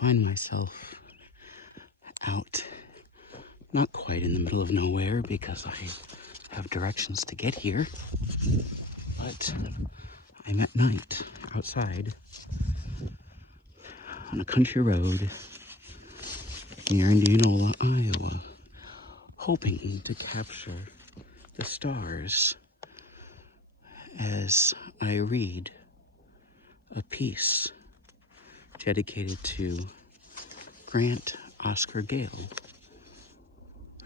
find myself out, not quite in the middle of nowhere because I have directions to get here, but I'm at night outside on a country road near Indianola, Iowa, hoping to capture the stars as I read a piece dedicated to Grant Oscar Gale,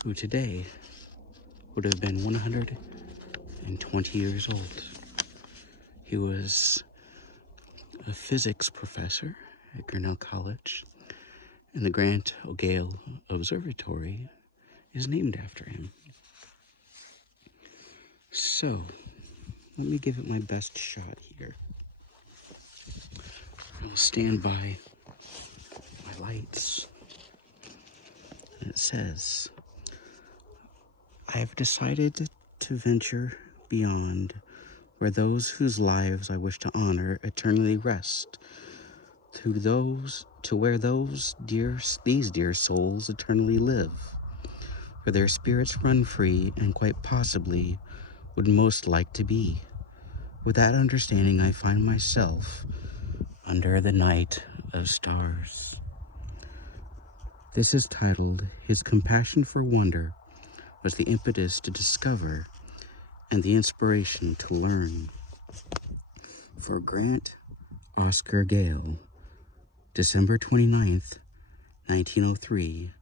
who today would have been 120 years old. He was a physics professor at Grinnell College, and the Grant O'Gale Observatory is named after him. So, let me give it my best shot here. I'll stand by my lights. And it says, I have decided to venture beyond where those whose lives I wish to honor eternally rest, to where these dear souls eternally live, where their spirits run free and quite possibly would most like to be. With that understanding, I find myself under the night of stars. This is titled, His Compassion for Wonder was the impetus to discover and the inspiration to learn. For Grant Oscar Gale, December 29th, 1903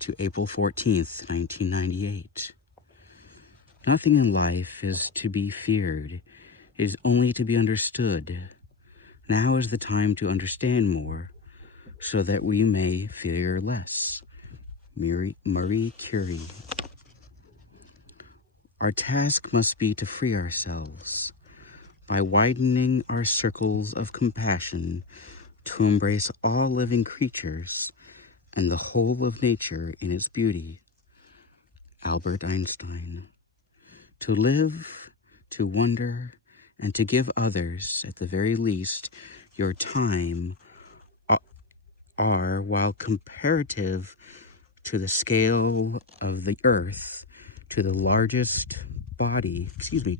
to April 14th, 1998. Nothing in life is to be feared. It is only to be understood. Now is the time to understand more, so that we may fear less. Marie Curie. Our task must be to free ourselves by widening our circles of compassion to embrace all living creatures and the whole of nature in its beauty. Albert Einstein. To live, to wonder, and to give others, at the very least, your time are, while comparative to the scale of the earth, to the largest body,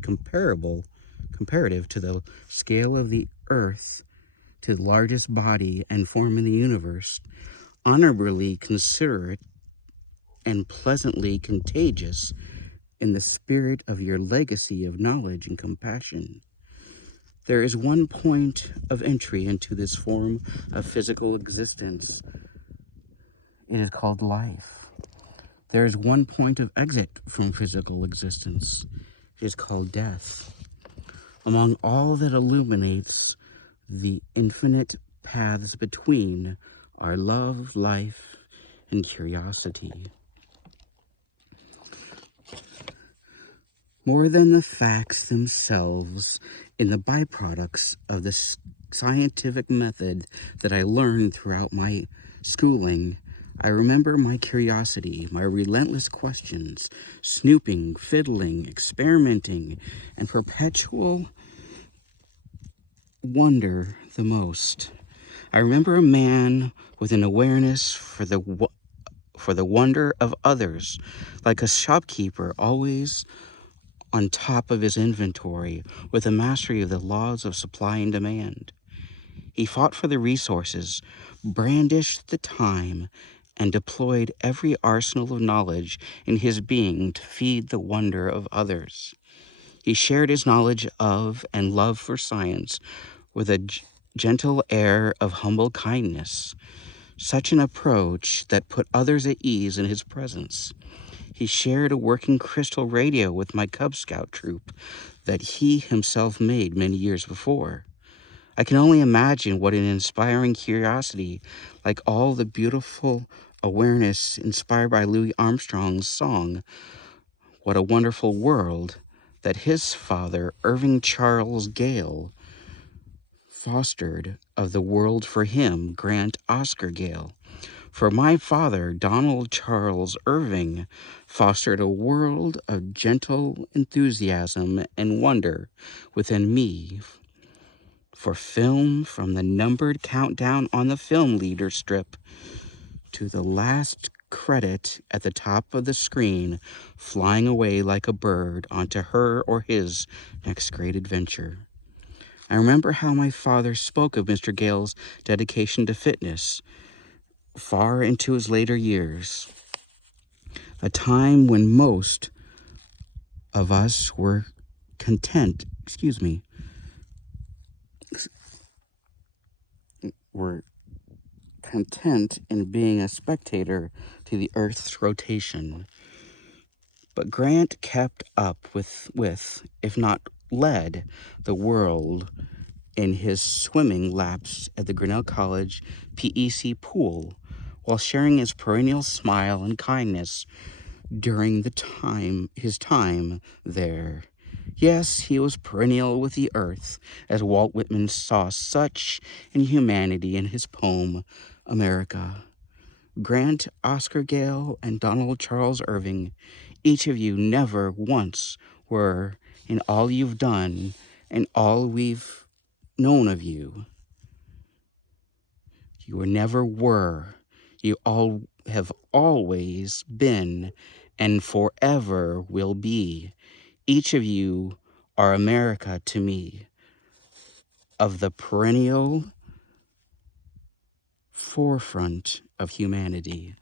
comparative to the scale of the earth, to the largest body and form in the universe, honorably considerate and pleasantly contagious in the spirit of your legacy of knowledge and compassion. There is one point of entry into this form of physical existence. It is called life. There is one point of exit from physical existence. It is called death. Among all that illuminates the infinite paths between are love, life, and curiosity. More than the facts themselves, in the byproducts of the scientific method that I learned throughout my schooling, I remember my curiosity, my relentless questions, snooping, fiddling, experimenting, and perpetual wonder the most. I remember a man with an awareness for the wonder of others, like a shopkeeper always on top of his inventory, with a mastery of the laws of supply and demand. He fought for the resources, brandished the time, and deployed every arsenal of knowledge in his being to feed the wonder of others. He shared his knowledge of and love for science with a gentle air of humble kindness, such an approach that put others at ease in his presence. He shared a working crystal radio with my Cub Scout troop that he himself made many years before. I can only imagine what an inspiring curiosity, like all the beautiful awareness inspired by Louis Armstrong's song, What a Wonderful World, that his father, Irving Charles Gale, fostered of the world for him, Grant Oscar Gale. For my father, Donald Charles Irving, fostered a world of gentle enthusiasm and wonder within me for film, from the numbered countdown on the film leader strip to the last credit at the top of the screen, flying away like a bird onto her or his next great adventure. I remember how my father spoke of Mr. Gale's dedication to fitness far into his later years, a time when most of us were content, were content in being a spectator to the Earth's rotation. But Grant kept up with, if not led, the world in his swimming laps at the Grinnell College PEC pool, while sharing his perennial smile and kindness during his time there. Yes, he was perennial with the earth, as Walt Whitman saw such in humanity in his poem, America. Grant, Oscar Gale, and Donald Charles Irving, each of you never once were in all you've done and all we've known of you. You were never were. You all have always been and forever will be. Each of you are America to me, of the perennial forefront of humanity.